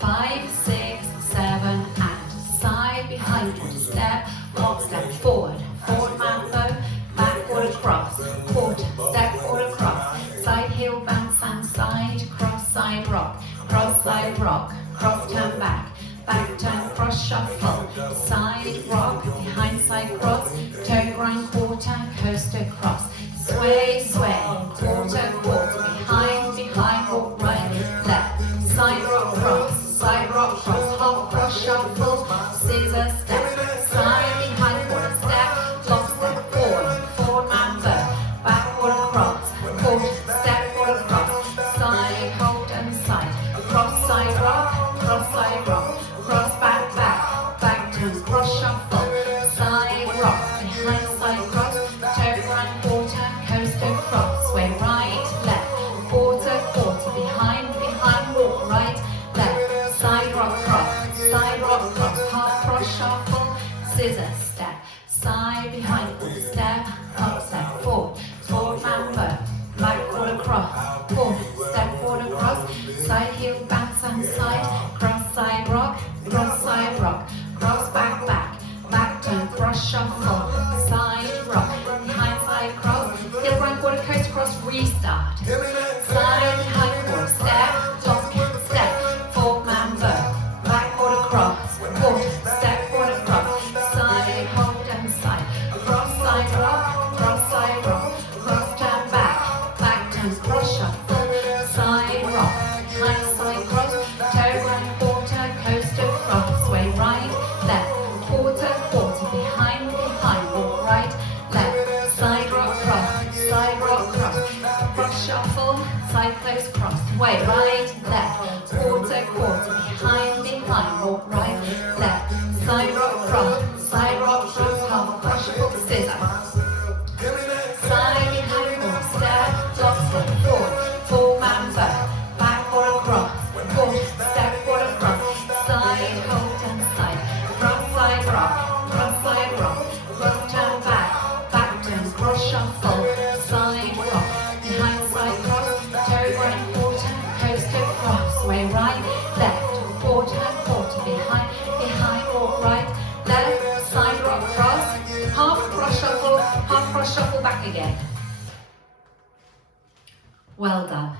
5, 6, 7, and side, behind, quarter step, hop, step forward, forward mambo, backward across, quarter step forward across, side heel bounce and side, cross side rock, cross side rock, cross turn back turn, cross shuffle, side rock, behind side cross, toe grind quarter, coaster cross, sway, sway, quarter, quarter, behind, walk right, left, side rock cross, hop, cross shuffle, scissor step, side, behind, quarter step, lock step, forward mambo, backward across, quarter step, forward across, side, hold and side, cross side rock, cross back turn, cross shuffle, side rock, behind side cross, toe grind quarter, coaster cross, sway right, left, quarter, behind, walk right, left, side rock cross, half cross shuffle, scissor step, side, behind, quarter step, up step, forward mambo, backward across, quarter step forward across, side heel bounce and side, cross side rock, cross back turn, cross shuffle, side rock, behind side cross, heel grind quarter coaster cross, restart, side behind quarter step, lock step, forward mambo, backward across, quarter step forward across, side hold and side, cross side rock, cross turn back turn, cross shuffle, side rock, behind side cross, toe grind quarter, coaster cross, sway right, left, quarter, behind, walk right, left, side rock cross, cross shuffle, side close cross, way right, left, quarter, behind, walk right, left, side rock cross, half cross shuffle, scissor, side behind, quarter step, lock step, forward mambo, backward across, quarter step forward across, side hold and side, cross side rock, cross turn back turn, cross shuffle, side rock, behind side cross, toe grind quarter, coaster cross, way right, left, quarter, behind, walk right, left, side rock cross, half cross shuffle back again. Well done.